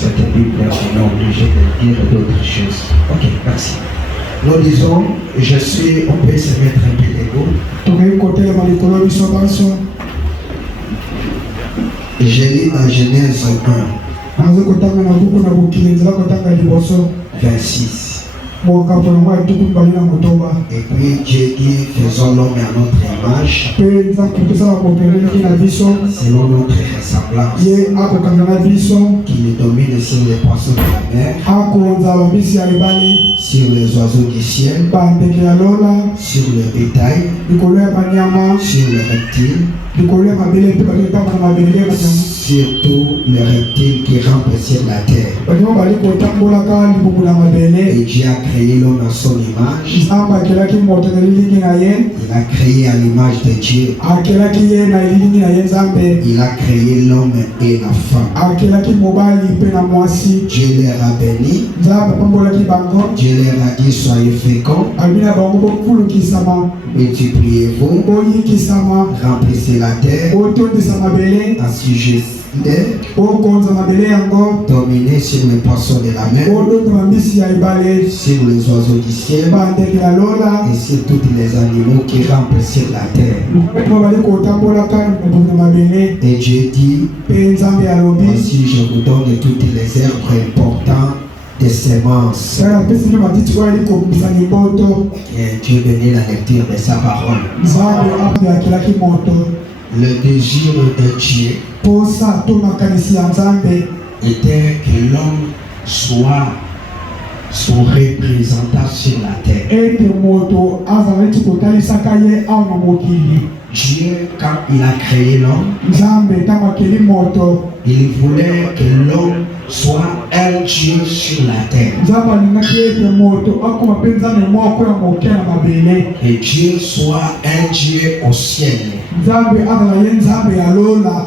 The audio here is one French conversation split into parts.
cette Bible, on est obligé de dire d'autres choses. Ok, merci. Nous disons, je suis, on peut se mettre un peu d'ego. Je lis dans Genèse 1, 26. Et puis Dieu dit, faisons l'homme à notre image, selon notre ressemblance, qui nous domine sur les poissons de la mer, sur les oiseaux du ciel, sur le bétail, sur les reptiles, surtout les reptiles qui rampent sur la terre. Et Dieu a créé l'homme à son image. Il a créé à l'image de Dieu. Il a créé l'homme et la femme. Dieu les a bénis. Dieu leur a dit, soyez féconds, multipliez-vous, remplissez la terre, assujettez, dominez sur les poissons de la mer, sur les oiseaux du ciel et sur tous les animaux qui rampent sur la terre. Et Dieu dit, voici je vous donne toutes les herbes importantes des semences. Et Dieu bénit la lecture de sa parole. Le désir de Dieu était que l'homme soit son représentant sur la terre. Dieu, quand il a créé l'homme, il voulait que l'homme soit un Dieu sur la terre. Et Dieu soit un Dieu au ciel.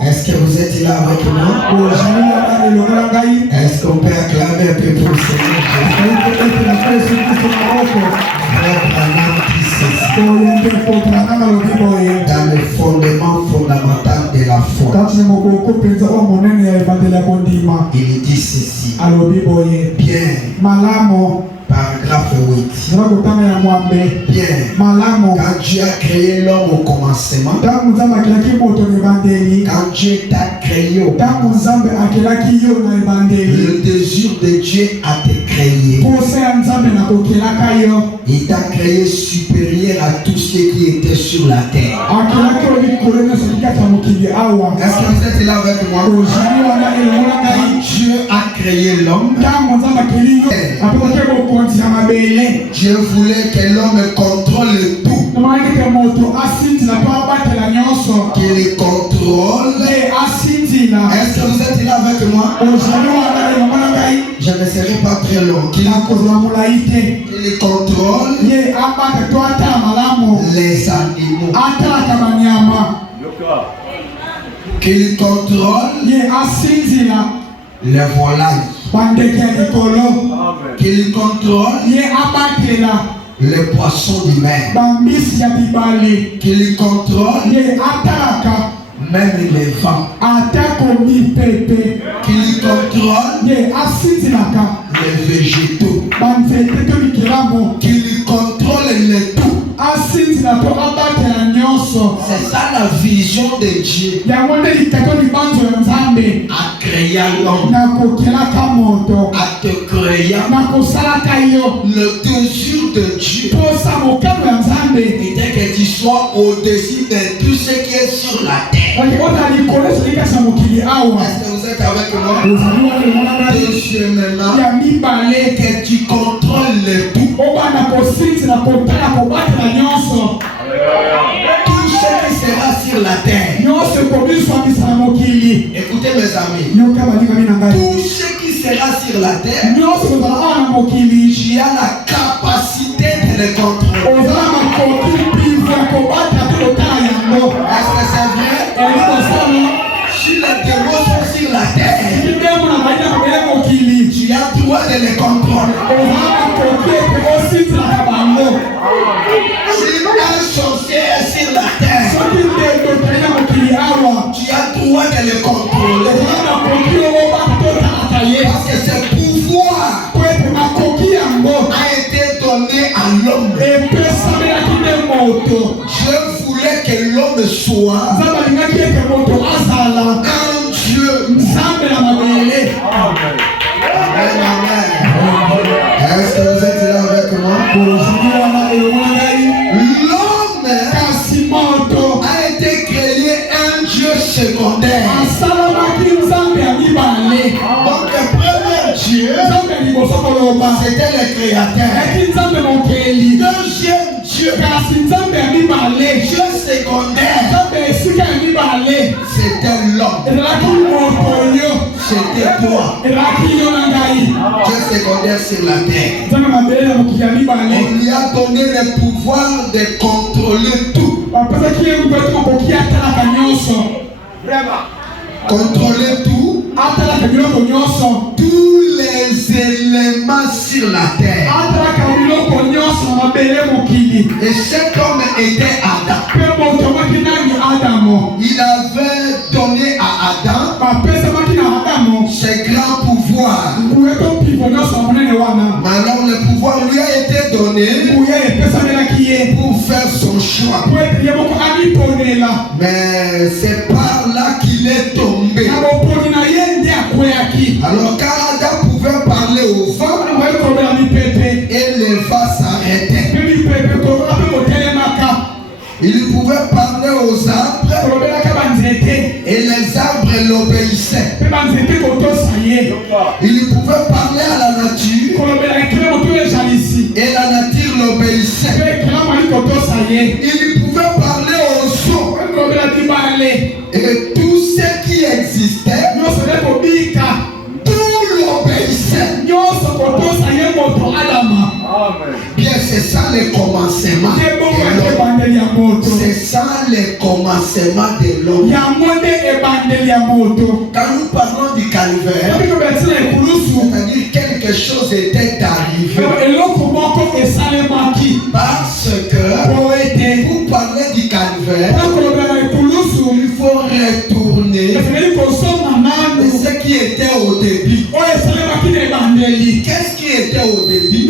Est-ce que vous êtes là avec moi? Est-ce qu'on peut acclamer un peu pour le Seigneur? Dans le fondement fondamental de la foi, il dit ceci. Bien. Paragraphe 8. Bien. Quand Dieu a créé l'homme au commencement, quand Dieu t'a créé au commencement, le désir de Dieu a été créé. Il t'a créé supérieur à tout ce qui était sur la terre. Est-ce que vous êtes là avec moi? Quand Dieu a créé l'homme, Dieu voulait que l'homme contrôle tout. Qu'il contrôle. Est-ce que vous êtes là avec moi? Je ne serai pas très long. Qu'il contrôle les animaux. Qu'il contrôle les volailles. Qu'il contrôle les poissons du mer. Qu'il contrôle même les vents. Qu'il contrôle les végétaux. Qu'il contrôle le tout. C'est ça la vision de Dieu. A créé l'homme. A te créé. Le désir de Dieu était que tu sois au-dessus de tout ce qui est sur la terre. Est-ce que vous êtes avec moi? Deuxièmement, que tu contrôles le tout. Tout ce qui sera sur la terre. Écoutez mes amis. Tout ce qui sera sur la terre, tu as la capacité de le contrôler. Est-ce que c'est vrai? Si les démons sont sur la terre, tu as droit de les contrôler. Si un sorcier est sur la terre, tu as droit de le contrôler. Parce que Est-ce que vous êtes là avec moi? L'homme a été créé un Dieu secondaire. Donc le premier Dieu, c'était le créateur. Deuxième Dieu, Dieu secondaire, c'était l'homme. C'était toi. Dieu secondaire sur la terre. On lui a donné le pouvoir de contrôler tout. Contrôler tout. Tous les éléments sur la terre. Et cet homme était Adam. Il avait donné à Adam ses grands pouvoirs. Alors le pouvoir lui a été donné pour faire son choix. Mais c'est par là qu'il est tombé. Alors quand Adam pouvait parler au vent, et le vent s'arrêtait. Il pouvait parler aux arbres et les arbres l'obéissaient. Il pouvait parler à la nature et la nature l'obéissait. Il pouvait parler aux eaux et tout ce qui existait, tout l'obéissait. Bien, c'est ça le commencement. C'est ça le commencement de l'homme. Quand nous parlons du calvaire, c'est-à-dire quelque chose était arrivé. Parce que pour parler du calvaire, il faut retourner ce qui était au début. Qu'est-ce qui était au début?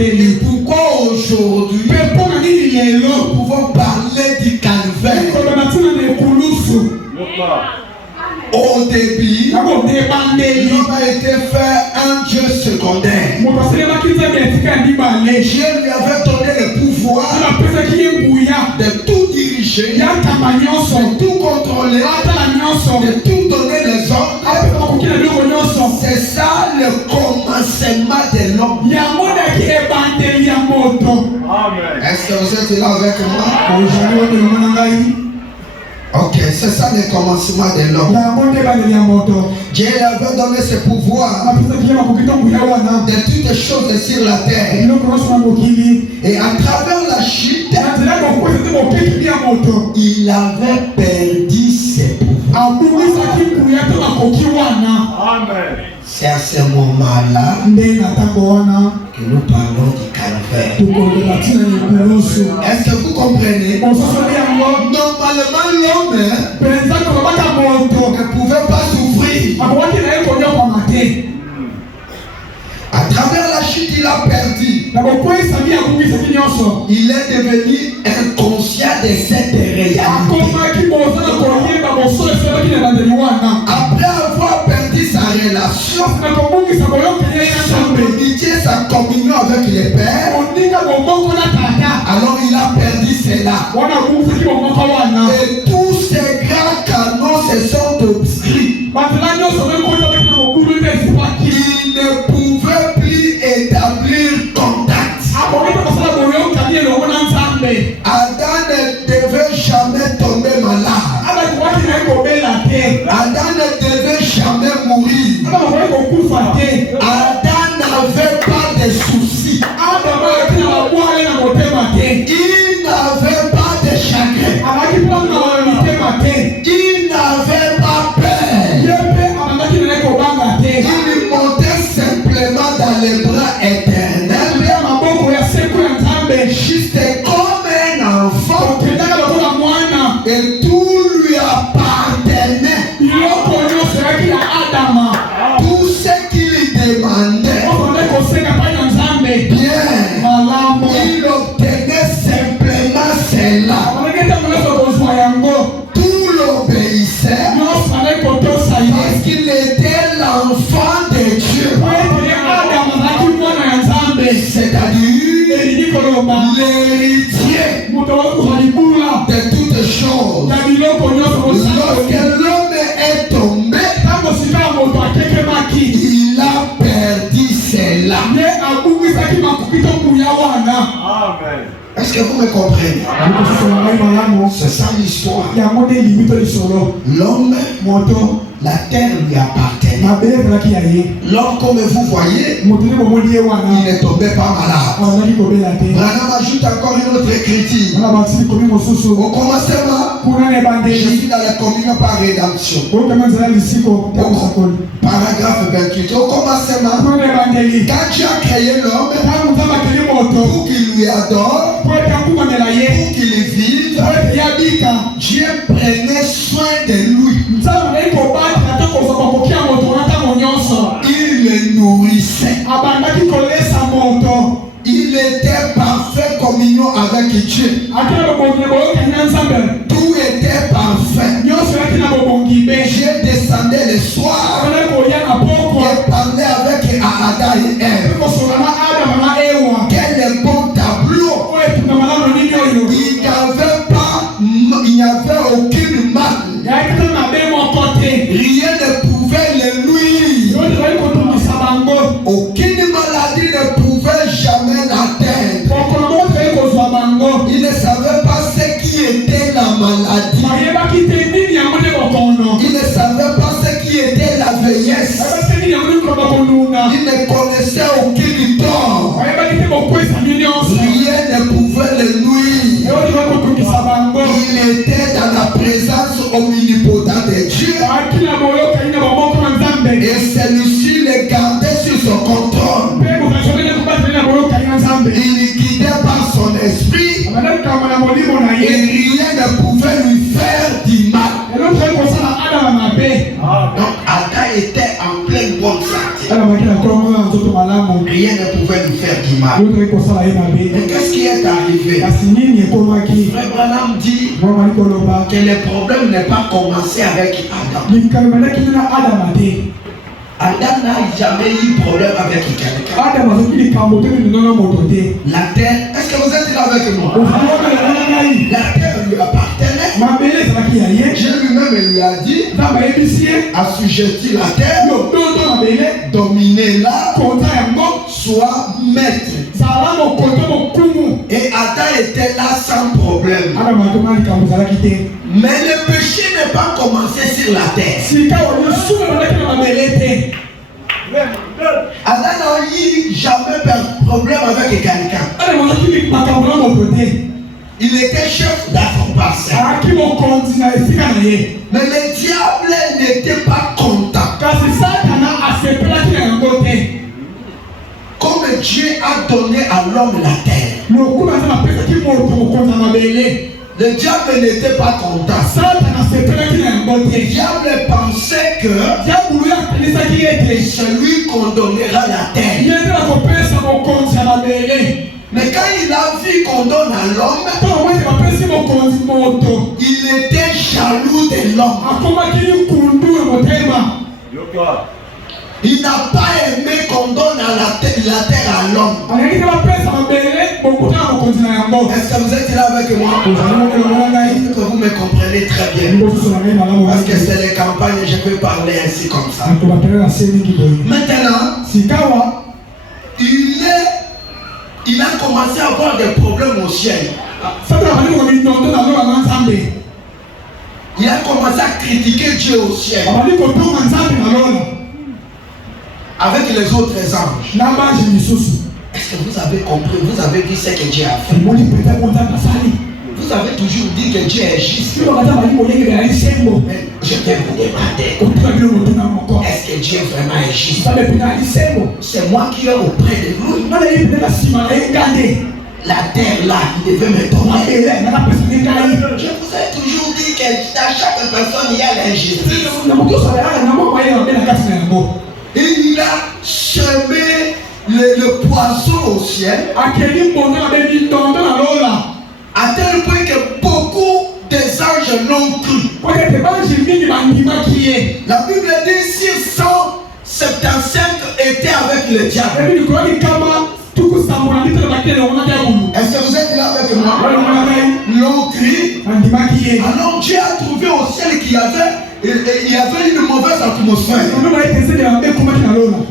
Et pourquoi aujourd'hui nous pouvons parler du calvaire? Au début, l'homme a été fait un Dieu secondaire. Dieu lui avait donné le pouvoir de tout diriger, de tout contrôler, de tout donner les ordres. C'est ça le commencement de l'homme. Est-ce que vous êtes là avec moi? Ok, c'est ça le commencement de l'homme. Dieu avait donné ce pouvoir de toutes choses sur la terre. Et à travers la chute, il avait perdu ses pouvoirs. C'est à ce moment-là que nous parlons du calvaire. Est-ce que vous comprenez? Normalement, l'homme ne pouvait pas souffrir. À travers la chute, il a perdu. Il est devenu inconscient de cette réalité. Après avoir perdu sa relation, son amitié, sa communion avec les pères, alors il a perdu cela. Et tous ces grands canaux se sont obscurs. Il ne pouvait plus établir contact. Adam ne devait jamais tomber malade. Adam ne devait jamais mourir. Adam n'avait pas de soucis. Il n'avait pas de chagrin. Il n'avait pas peur. Il montait simplement Est-ce que vous me comprenez? C'est ça l'histoire. L'homme, la terre lui appartenait. L'homme, comme vous voyez, il ne tombait pas malade. Branham ajoute encore une autre écriture. Au commencement, je suis dans la communion par rédemption. Paragraphe 28. Au commencement, quand Dieu a créé l'homme pour qu'il lui adore, pour qu'il vive, Dieu prenait soin de lui. Il le nourrissait. Il était parfait communion avec Dieu. Tout était parfait. Dieu descendait le soir et parlait avec Adam et Ève. Quel bon tableau! Il n'y avait aucune marque. Rien ne pouvait le nuire. Aucune maladie ne pouvait jamais l'atteindre. Il ne savait pas ce qui était la maladie. Il ne savait pas ce qui était la vieillesse. Il ne connaissait aucune tort. Rien ne pouvait le nuire. Il était dans la présence omnipotente de Dieu. Et celui-ci le gardait sur son contrôle. Il guidait par son esprit. Et rien ne pouvait lui faire du mal. Donc Adam était en pleine bonne santé. Rien ne pouvait lui faire du mal. Mais qu'est-ce qui est arrivé? Frère Branham dit que le problème n'est pas commencé avec Adam. Adam n'a jamais eu problème avec quelqu'un. La terre, est-ce que vous êtes là avec moi? La terre lui appartenait. Dieu lui-même lui a dit assujettis la terre, dominez-la, sois maître. Et Adam était là sans problème. Mais le péché n'est pas commencé sur la terre. Adam n'a eu jamais problème avec quelqu'un. Il était chef dans son passé. Mais le diable n'était pas content. Comme Dieu a donné à l'homme la terre, le diable n'était pas content. Le diable pensait que c'est lui qu'on donnera la terre. Mais quand il a vu qu'on donne à l'homme, il était jaloux de l'homme. Il n'a pas aimé qu'on donne la terre à l'homme. Est-ce que vous êtes là avec moi? Est-ce que vous me comprenez très bien? Parce que c'est les campagnes, je peux parler ainsi comme ça. Maintenant, il a commencé à avoir des problèmes au ciel. Il a commencé à critiquer Dieu au ciel. Avec les autres anges. Est-ce que vous avez compris? Vous avez dit ce que Dieu a fait. Vous avez toujours dit que Dieu est juste. Mais je vais vous demander, est-ce que Dieu vraiment est juste? C'est moi qui est auprès de lui. La terre là, il devait me tomber. Je vous ai toujours dit que dans chaque personne il y a l'injustice. Et il a semé le poison au ciel, à tel point que beaucoup des anges l'ont cru. La Bible dit si 175 étaient avec le diable. Est-ce que vous êtes là avec moi? L'ont cru. Alors Dieu a trouvé au ciel qu'il y avait une mauvaise atmosphère.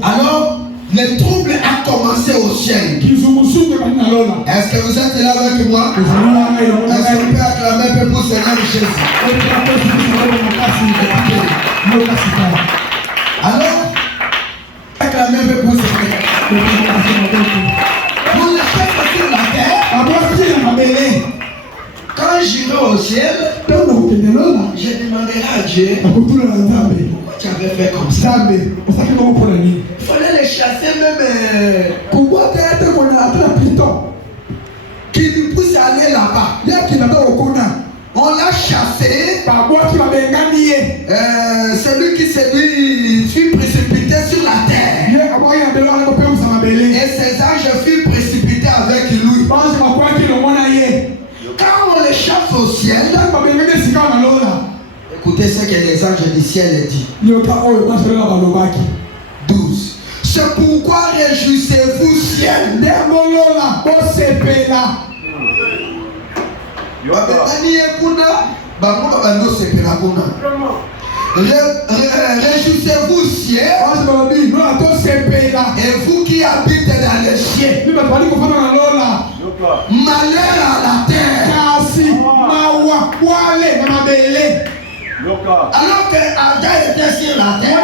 Alors Le trouble a commencé au ciel. Est-ce que vous êtes là avec moi? Est-ce qu'on peut acclamer un peu pour Seigneur Jésus? Alors, acclamer un peu pour Seigneur. Pour la fête sur la terre, quand j'irai au ciel, je demanderai à Dieu pourquoi tu avais fait comme ça. Il fallait les chasser même. Pourquoi qui nous pousse à aller là-bas. On l'a chassé. Celui qui fut précipité sur la terre. Et ses anges furent précipités avec lui. Quand on les chasse au ciel, écoutez ce que les anges du ciel disent. 12. C'est pourquoi réjouissez-vous, ciel. Réjouissez-vous, ciel. Et vous qui habitez dans les cieux. Malheur à la terre. Alors que Adam était sur la terre,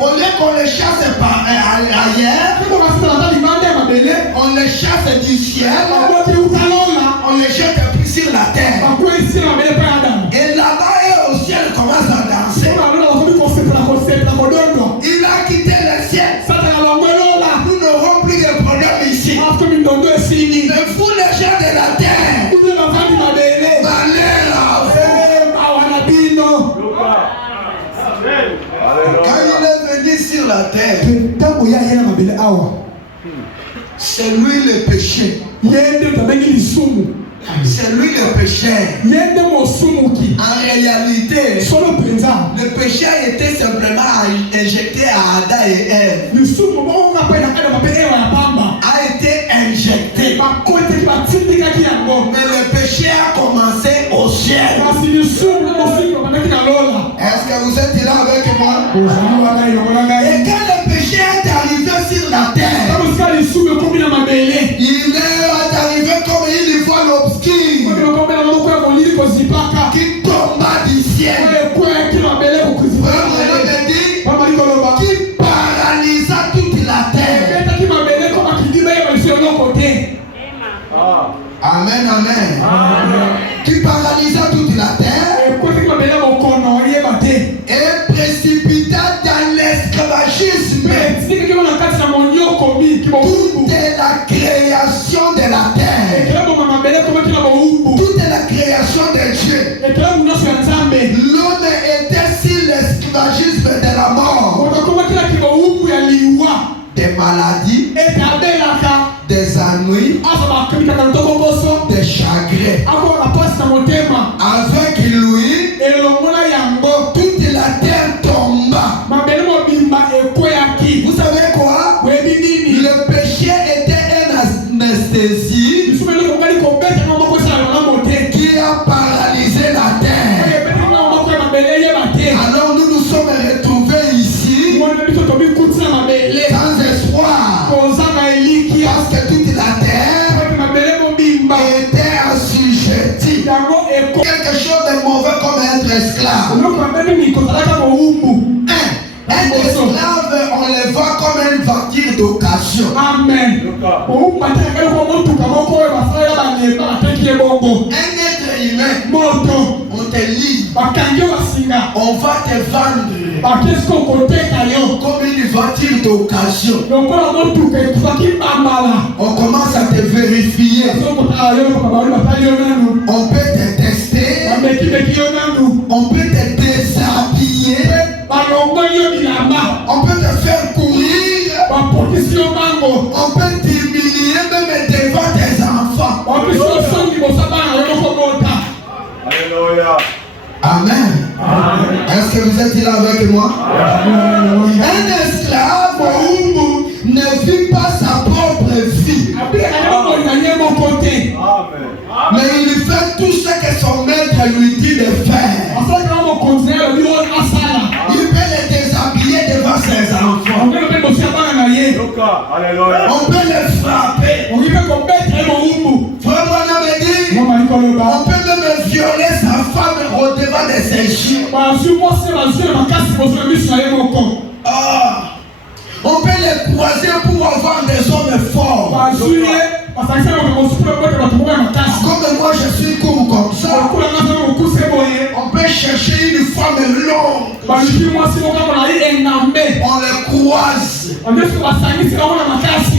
au lieu qu'on les chasse ailleurs, on les chasse du ciel, on les jette plus sur la terre. Et là-bas, et au ciel, commence à danser. Il a quitté le ciel. Nous n'aurons plus de problème ici. Mais vous, les gens de la terre, quand il est venu sur la terre, c'est lui le péché. C'est lui le péché. En réalité, le péché a été simplement injecté à Adam et Ève. A été injecté. Mais le péché a commencé au ciel. Est-ce que vous êtes là avec moi? Et quand le péché est arrivé sur la terre, il est arrivé comme une voile obscure qui tomba du ciel. Qui paralysa toute la terre. Amen, amen. Qui paralysa toute la terre et précipita dans l'esclavagisme toute la création de la terre. Toute la création de Dieu. L'homme était sur l'esclavagisme de la mort, des maladies, des ennuis, des chagrins. Avec lui, toute la terre tomba. Vous savez quoi? Le péché était une anesthésie qui a paralysé la terre. Alors nous nous sommes retrouvés ici sans espoir, parce que toute la terre était assujettie. Quelque chose de mauvais comme être esclave. Un esclave, on le voit comme une voiture d'occasion. Amen. Un être humain, on te lit, on va te vendre comme une voiture d'occasion. On commence à te vérifier. On peut te tester. On peut te déshabiller. On peut te faire courir. On peut t'humilier même devant tes enfants. Amen. Est-ce que vous êtes là avec moi? Un esclave ne vit pas sa propre vie, mais il fait tout ce que son maître lui dit de faire. Il peut les déshabiller devant ses enfants. On peut les frapper. Frère Branham me dit, on peut même violer sa femme au devant de ses chiens. On peut les croiser pour avoir des hommes forts. Comme moi je suis court comme ça, on peut chercher une femme longue. On les croise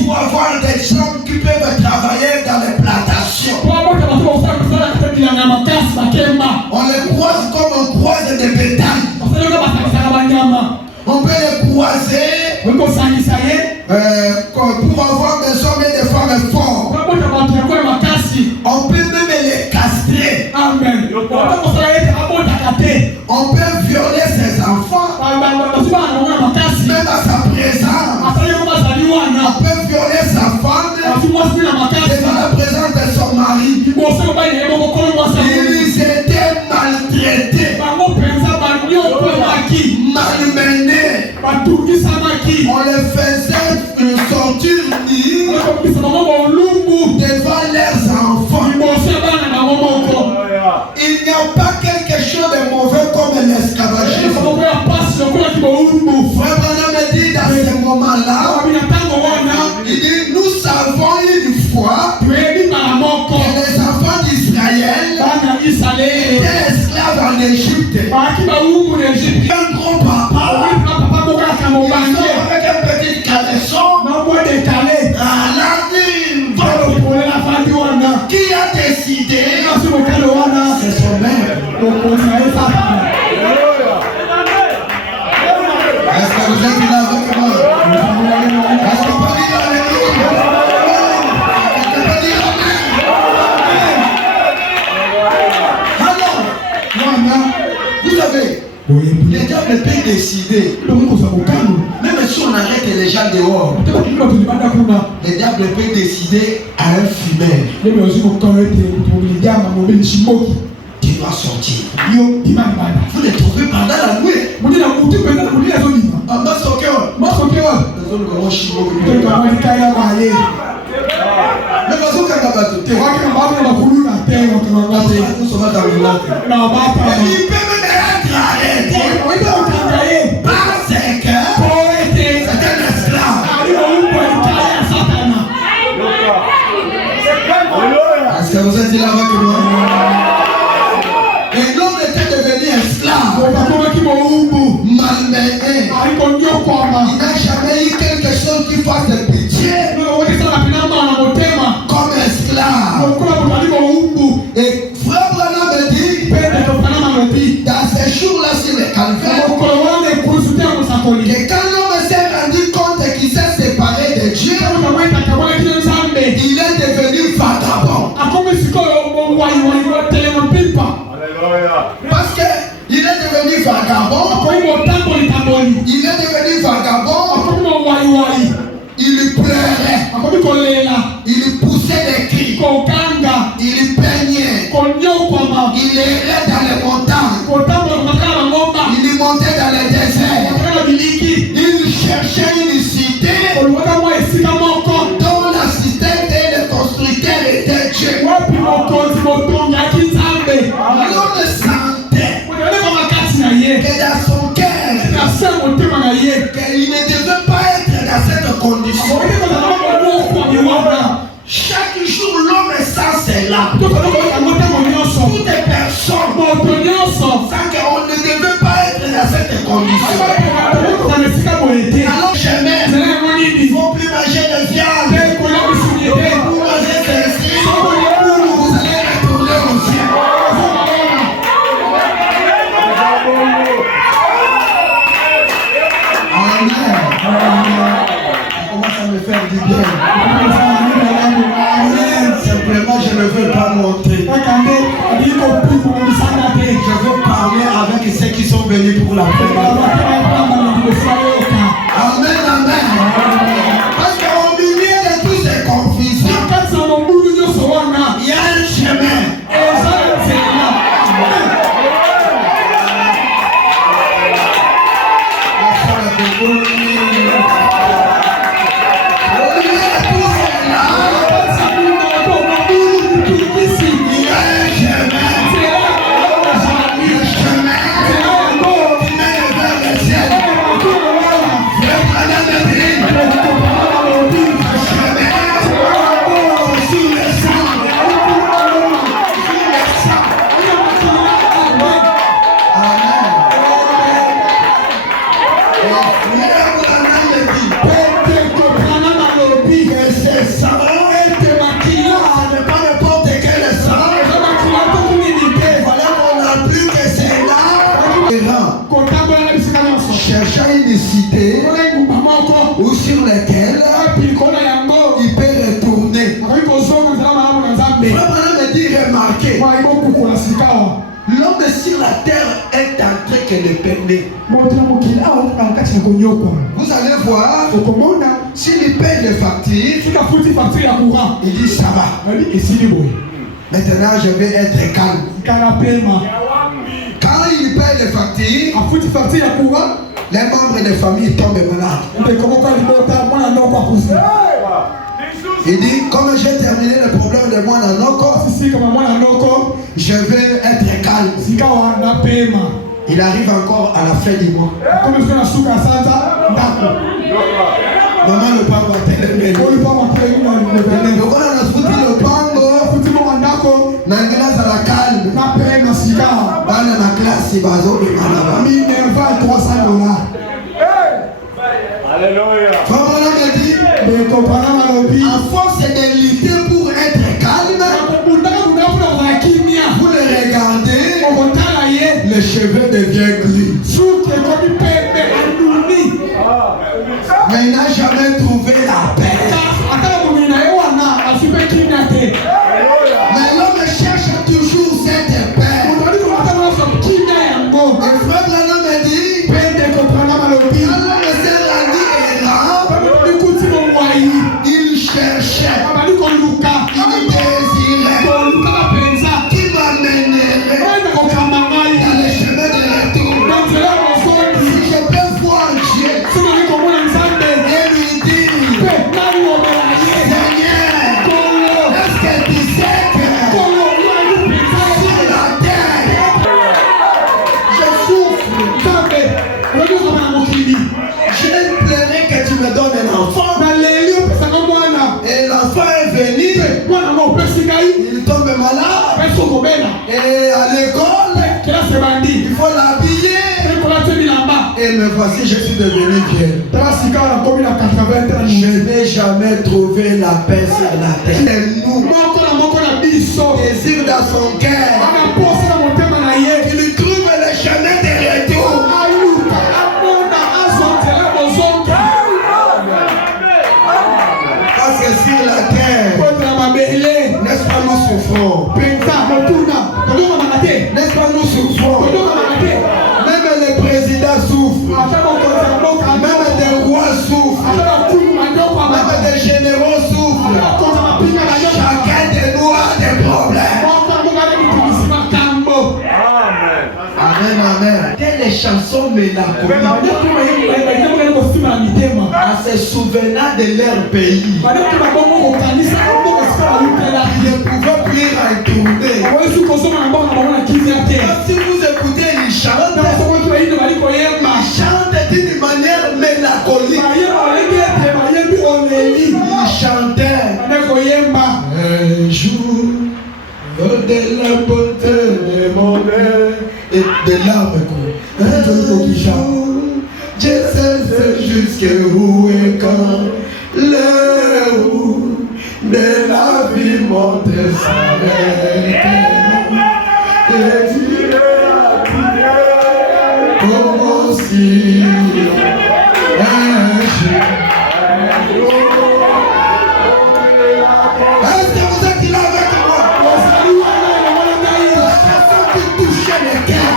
pour avoir des gens qui peuvent travailler dans les plantations. On les croise comme on croise des bétails. On peut les croiser pour avoir des hommes et des femmes forts. On peut même les castrer. Amen. On peut violer ses enfants. Même à sa présence. On peut violer sa femme devant la présence de son mari. Ils étaient maltraités, malmenés. On les faisait sortir nus devant leurs enfants. Il n'y a pas quelque chose de mauvais comme l'esclavagisme. Frère Branham me dit dans ce moment-là, il dit, nous savons une fois que les enfants d'Israël étaient esclaves en Égypte. Un gros papa, avec un petit caleçon, qui a décidé, c'est son mère. Est-ce que vous êtes là avec moi? Est-ce qu'on peut dire Alléluia? Est-ce qu'on peut dire Amen? Alors, vous savez, les diables peuvent décider. Même si on arrête les gens dehors, les diables peuvent décider à un fumeur. Tu dois sortir. Vous les trouvez pendant la nuit. En bas son cœur. Mais parce que il peut même être arrêté parce que c'est un esclave. Est-ce que vous êtes là avec moi? Et l'homme était devenu esclave, malmené. Il n'a jamais eu quelque chose qui fasse de pitié comme esclave. Et Frère Branham me dit, dans ces jours-là sur le calvaire, que quand l'homme s'est rendu compte qu'il s'est séparé de Dieu, il est devenu vagabond. Parce qu'il est devenu vagabond. Il est devenu vagabond. Il pleurait. Il poussait des cris. Il peignait. Il errait dans les montagnes. Il montait dans les déserts. Il cherchait une cité dont la cité et le constructeur était Dieu. L'homme sentait que dans son cœur, qu'il ne devait pas être dans cette condition. Chaque jour, l'homme sent cela. Toutes les personnes savent qu'on ne devait pas être dans cette condition. Alors jamais, il ne faut plus manger de viande. Vous mangez celle-ci, vous allez retourner au ciel. Amen. Ça commence à me faire du bien. Simplement, je ne veux pas monter. Je veux parler avec ceux qui sont venus pour la première fois. Amen, amen. Parce qu'au milieu de toutes ces confusions, il y a un chemin. Cherchant une cité ou sur laquelle il peut retourner. Me dit remarquez, l'homme sur la terre est en train de le peiner. Vous allez voir, s'il paye les factures, il dit ça va. Maintenant je vais être calme. Quand il paye les factures, les membres de famille tombent malades. Il dit, comme j'ai terminé le problème de moi dans nos corps, je vais être calme. Il arrive encore à la fin du mois. Maman ne peut pas télé. Donc on a foutu le pango. Nangela à la calme. Dans la classe, il va $1000 $300. Alléluia. À force de lutter pour être calme, vous le regardez, les cheveux deviennent gris. Mais il n'a jamais trouvé la paix. Mais l'homme cherche toujours cette paix. Et frère Branham me dit, l'homme s'est rendu errant. Il cherchait, il désirait, qui m'amènerait dans les chemins de retour. Si je peux voir Dieu et lui dire, Seigneur, est-ce que tu sais que sur la terre, je souffre, j'ai pleuré que tu me donnes un enfant. Et l'enfant est venu, il tombe malade. Et à l'école, il faut l'habiller. Et me voici, je suis devenu vieux. Je n'ai jamais trouvé la paix sur la terre. Et nous, désir dans son cœur, qu'il trouve le chemin de retour. Parce que sur la terre, n'est-ce pas nous souffrons? N'est-ce pas nous souffrons? Même les présidents souffrent. Même des rois souffrent. Même des généraux souffrent. Chacun de nous a des problèmes. Amen, amen. Quelle chansons mélancoliques en se souvenant de leur pays. Ils ne pouvaient plus retourner. Si vous écoutez, ils chantent d'une manière mélancolique. Ils chantaient un jour de la beauté de mon rêve et de larmes. Un jour, je sais jusqu'où et quand l'heure de la vie monte s'arrête. Et tu es comme si un jour. Est-ce que vous êtes là avec moi? La chanson qui touchait les cœurs.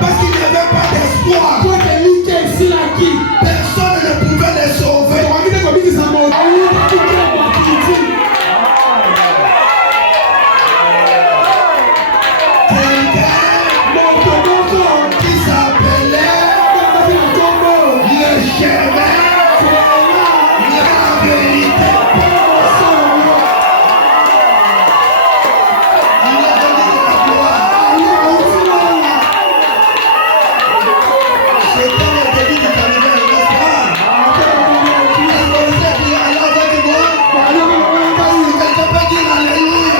Parce qu'il n'y avait pas d'espoir. Personne ne pouvait les sauver. Qui s'appelait le chemin, la vérité. Il a donné la gloire. C'était le début du calvaire, n'est-ce pas? Est-ce que vous êtes là avec moi? Si quelqu'un peut dire alléluia.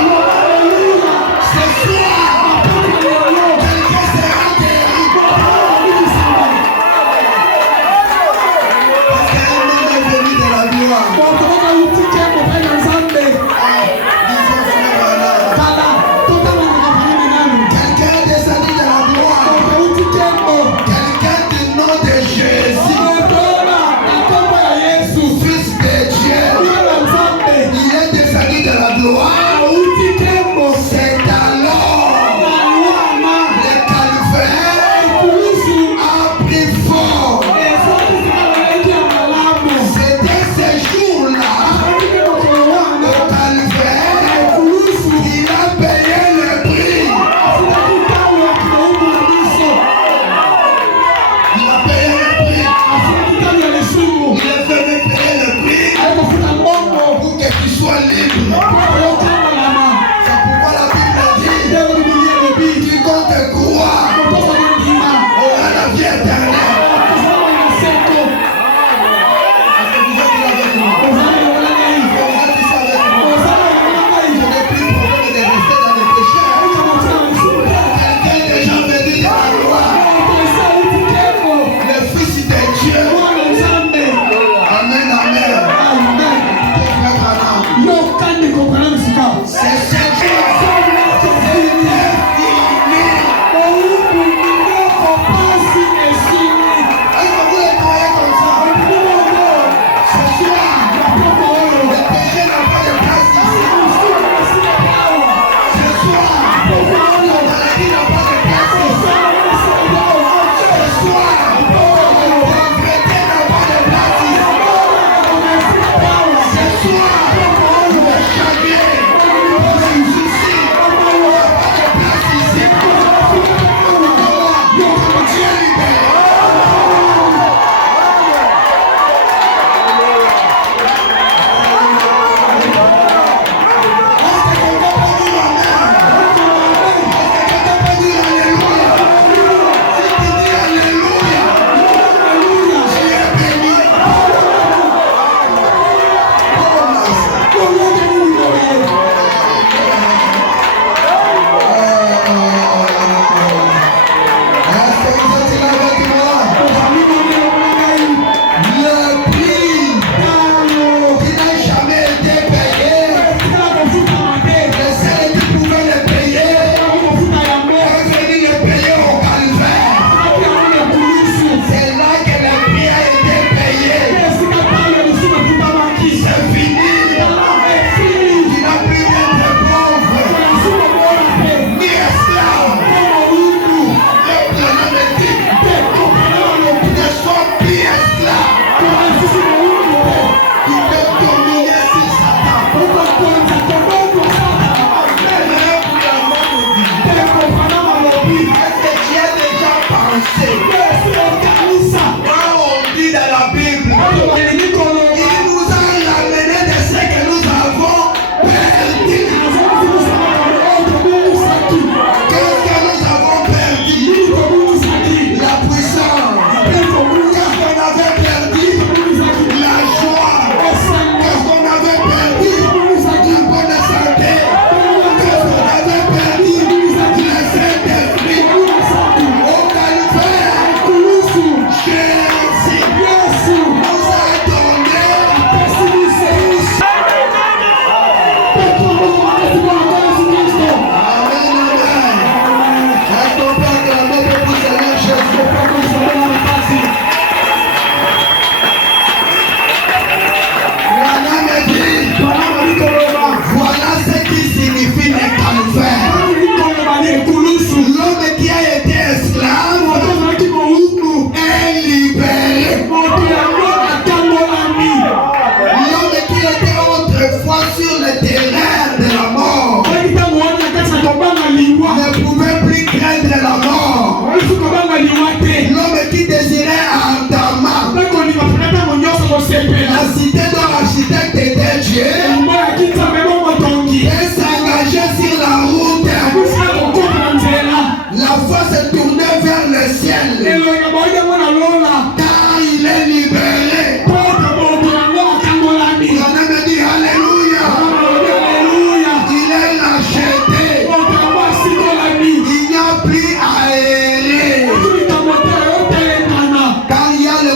Ce soir, quelqu'un sera guéri.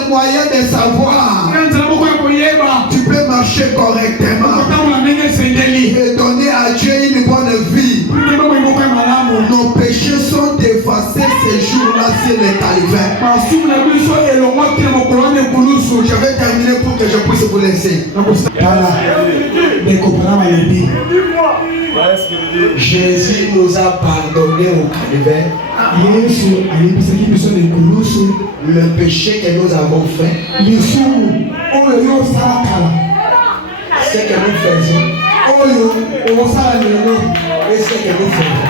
moyen de savoir. Tu peux marcher correctement et donner à Dieu une bonne vie. Nos péchés sont effacés ces jours-là sur le calvaire. Je vais terminer pour que je puisse vous laisser. Jésus nous a pardonné au calvaire le péché que nous avons fait, ce que nous faisons et ce que nous faisons.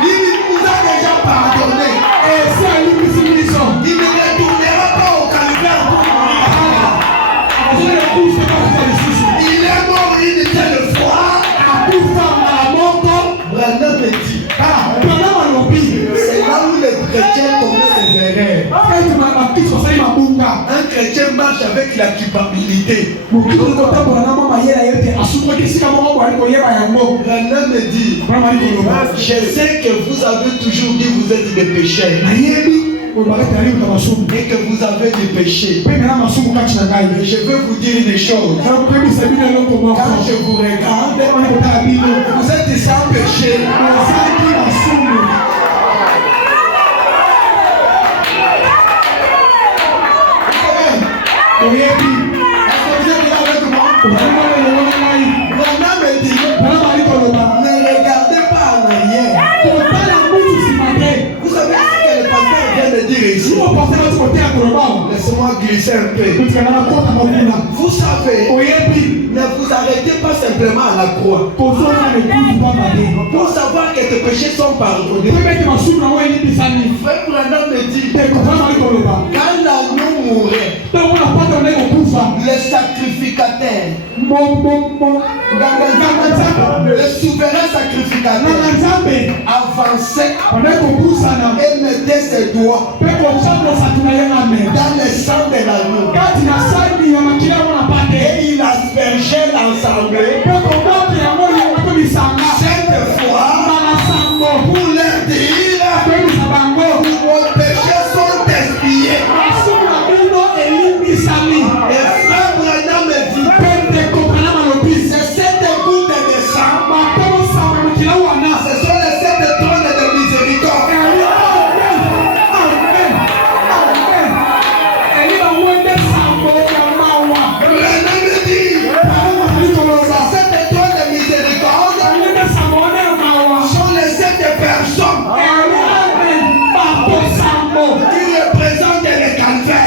Il nous a déjà pardonné. Il ne retournera pas au calvaire pour mourir. Il est mort une telle fois. Branham me dit, c'est là où les chrétiens commettent des erreurs. Un chrétien marche avec la culpabilité. Branham me dit, je sais que vous avez toujours dit que vous êtes des pécheurs et que vous avez des péchés. Mais je veux vous dire des choses. Quand je vous regarde, vous êtes sans péché. Est-ce que vous êtes là avec moi? Branham me dit, ne regardez pas en arrière. Vous savez ce que le pasteur vient de dire ici? Laissez-moi glisser un peu. Vous savez, ne vous arrêtez pas simplement à la croix. Pour savoir que tes péchés sont pardonnés. Frère Branham me dit, quand l'agneau mourait, le sacrificateur, le souverain sacrificateur avançait et mettait ses doigts dans le sang de l'agneau et il aspergeait l'assemblée cette fois pour leur dire vos péchés sont expiés. Et frère Branham me dit, c'est cette goutte de sang, ce sont les 7 trônes de miséricorde. Branham me dit, ces 7 trônes de miséricorde sont les 7 personnes qui représentent le calvaire.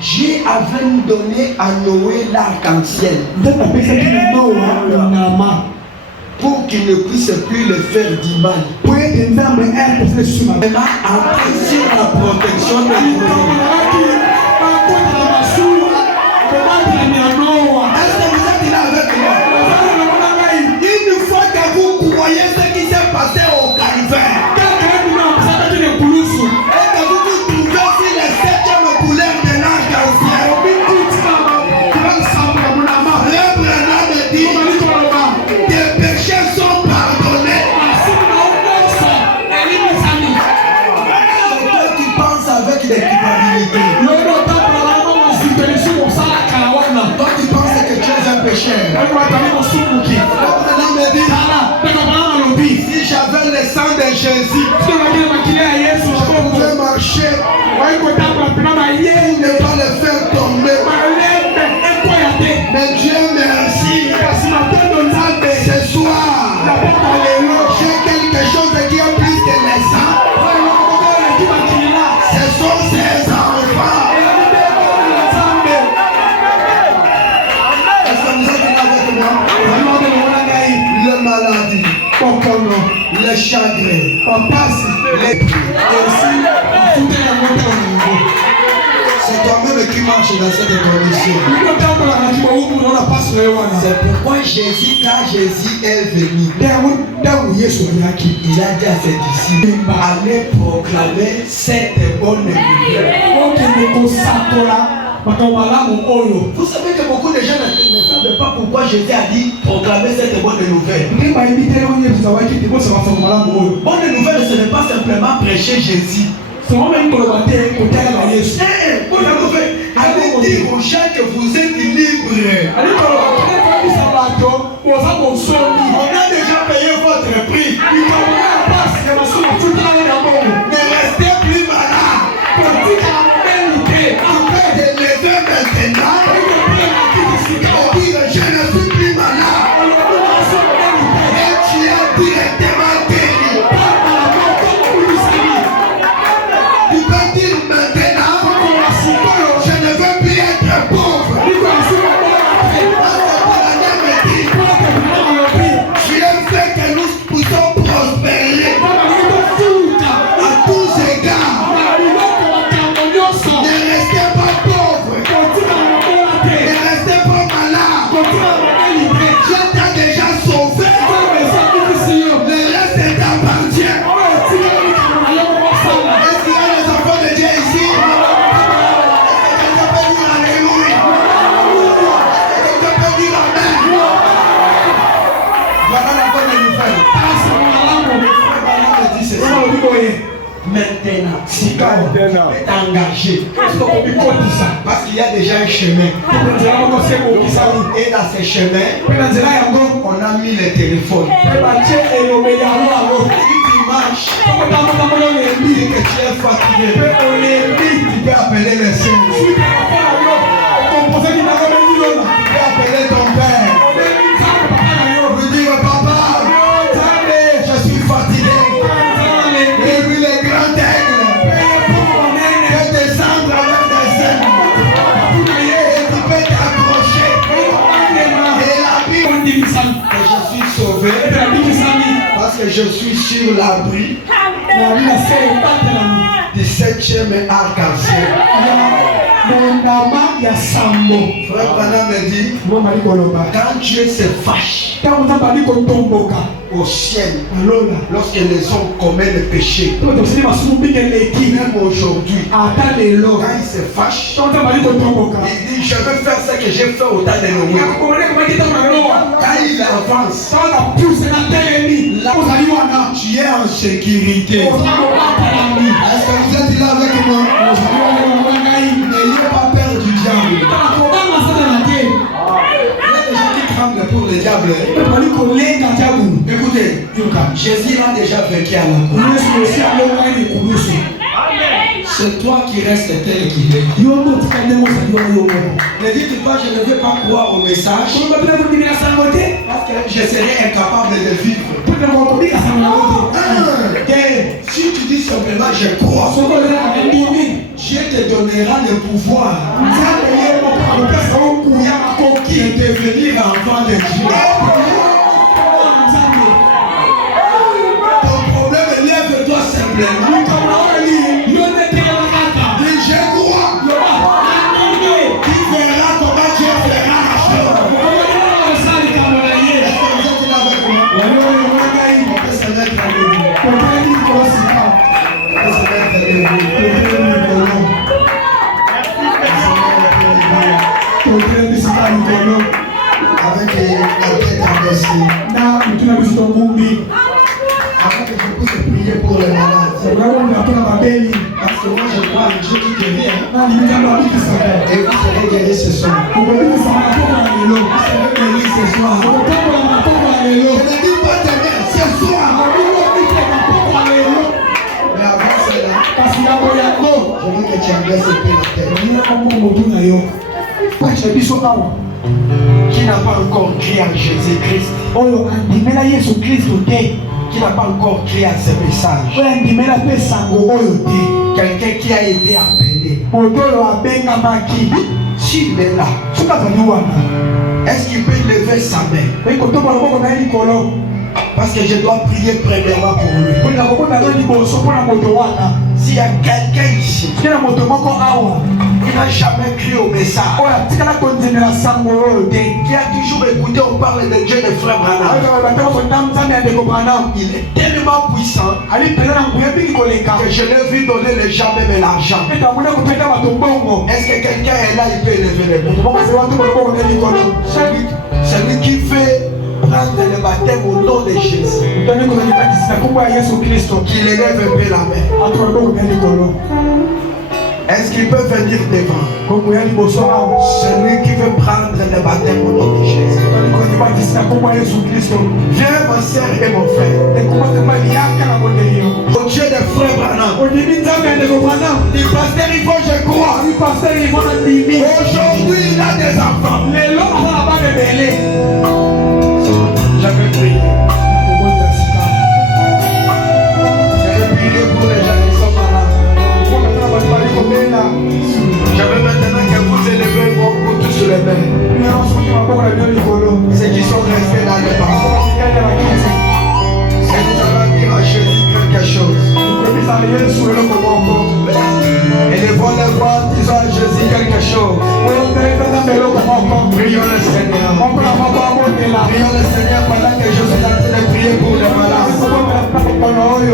Dieu avait donné à Noé l'arc-en-ciel pour qu'il ne puisse plus le faire du mal. Maintenant, sur la protection de Noé. Est-ce que vous êtes là avec moi? Une fois que vous croyez ce qui s'est passé au calvaire, si j'avais le sang de Jésus, je pouvais marcher pour ne pas le faire tomber. Mais Dieu merci, ce soir j'ai quelque chose qui est plus que les chagrins, les c'est toi-même qui marche dans cette condition. C'est pourquoi Jésus, quand Jésus est venu, il a dit à ses disciples, allez proclamer cette bonne nouvelle. Vous savez que beaucoup de gens ne savent pas pourquoi Jésus a dit proclamer cette bonne nouvelle. Bonne nouvelle, ce n'est pas simplement prêcher Jésus. Bonne nouvelle, allez dire aux gens que vous êtes libres. On a déjà payé votre prix. Ne restez plus malade. Je ne suis plus malade. Et tu es directement guéri. Tu peux dire maintenant, je ne veux plus être pauvre. Tu as fait que nous puissions prospérer à tous égards. Ne restez pas pauvre. Ne restez pas malade. Je t'ai déjà sauvé. Le reste t'appartient. Est-ce qu'il y a les enfants de Dieu ici? Est-ce que quelqu'un peut dire Alléluia? Est-ce que quelqu'un peut dire Amen? Voilà la bonne nouvelle. Maintenant, si quand est engagé, parce qu'il y a déjà un chemin. Et dans ce chemin, on a mis les téléphones. Si tu marches et que tu es fatigué, tu peux appeler les saints. Tu peux appeler ton père. Lui dire papa, je suis fatigué. Et lui les grands aigles peut descendre avec des ailes. Et tu peux t'accrocher. Et la Bible dit que je suis sauvé parce que je suis sur l'abri du 7e arc-en-ciel. Frère Branham me dit, quand Dieu se fâche au ciel, lorsque les hommes commettent le péché, même aujourd'hui, quand il se fâche, il dit, je vais faire ce que j'ai fait au temps de Noé. Quand il avance, tu es en sécurité. Est-ce que vous êtes là avec moi? N'ayez pas peur du diable. Il y a des gens qui tremblent pour le diable. Écoutez, Jésus l'a déjà vaincu à la croix. C'est toi qui restes tel qu'il est. Ne dites pas, je ne veux pas croire au message parce que je serai incapable de vivre. Si tu dis simplement je crois, Dieu te donnera le pouvoir de devenir enfant de Dieu. Ton problème, lève-toi simplement. Avec la tête abaissée. Avant que je puisse prier pour les malades. Parce que moi je crois en Dieu qui guérit. Et vous serez guéris ce soir. Vous serez guéris ce soir. Je ne dis pas demain, ce soir. Mais avant cela, je veux que tu abaisses un peu la tête. Qui n'a pas encore crié à Jésus-Christ, qui n'a pas encore crié à ce message, quelqu'un qui a été appelé, s'il est là, est-ce qu'il peut lever sa main? Parce que je dois prier premièrement pour lui. S'il y a quelqu'un ici qui n'a jamais crié au message, qui a toujours écouté, on parle de Dieu de frère Branham, il est tellement puissant que je l'ai vu donner les gens même l'argent. Est-ce que quelqu'un est là, il peut élever les mains? Celui qui fait prendre le baptême au nom de Jésus, qu'il élève un peu la main. Est-ce qu'il peut venir devant? Celui qui veut prendre le baptême au nom de Jésus. Viens ma soeur et mon frère. Au Dieu des frères Branham. Du pasteur, il faut je crois. Aujourd'hui il a des enfants. J'avais prié. J'avais prié pour les gens qui sont malades. J'avais maintenant que vous élevez vos coups sur les mains. Ceux qui sont restés dans les bancs. Et nous allons dire à Jésus quelque chose. Et les voix les voix disant à Jésus quelque chose. Prions le Seigneur. Prions le Seigneur pendant que je suis en train de prier pour les malades.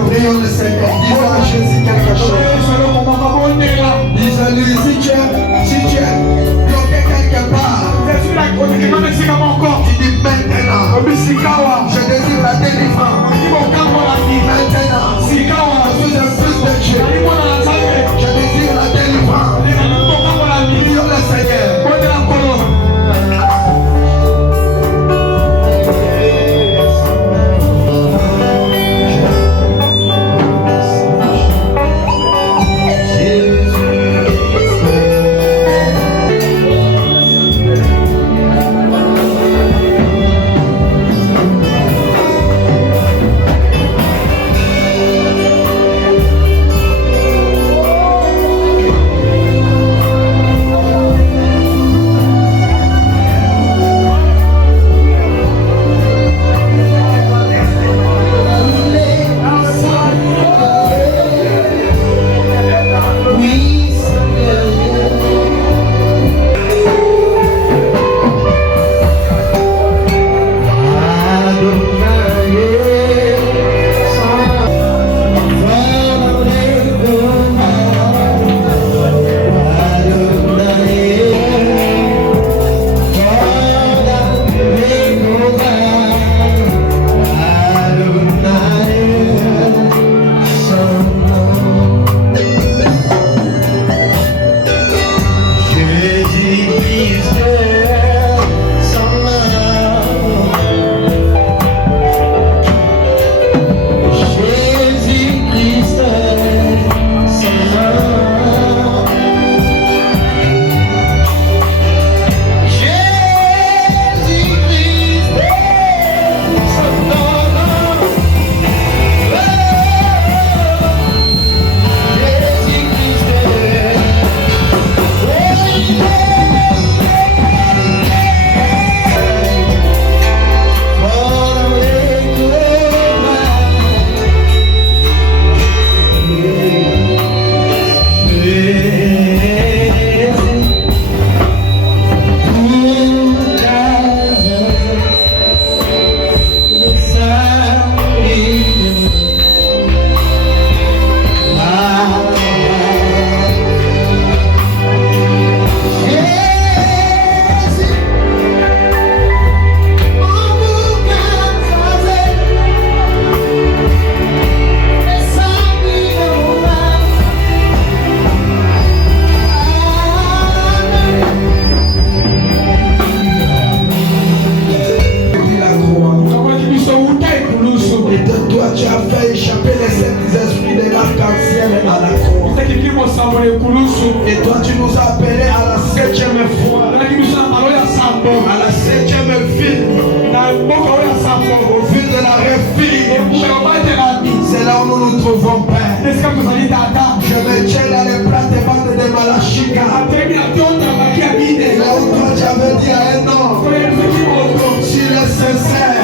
Prions le Seigneur. Disons à Jésus quelque chose. Dis-lui si tu es bloqué quelque part. Tu dis maintenant. Je désire la délivrance. Maintenant. Je suis un fils de Dieu. Je désire la délivrance. Prions le Seigneur. Et toi tu nous as appelés à la 7e fois, à la 7e ville, au fil de la refuge. C'est là où nous nous trouvons, Père. Je me tiens dans les plates-bandes de Malachika. Là où toi tu avais dit à un homme, s'il est sincère,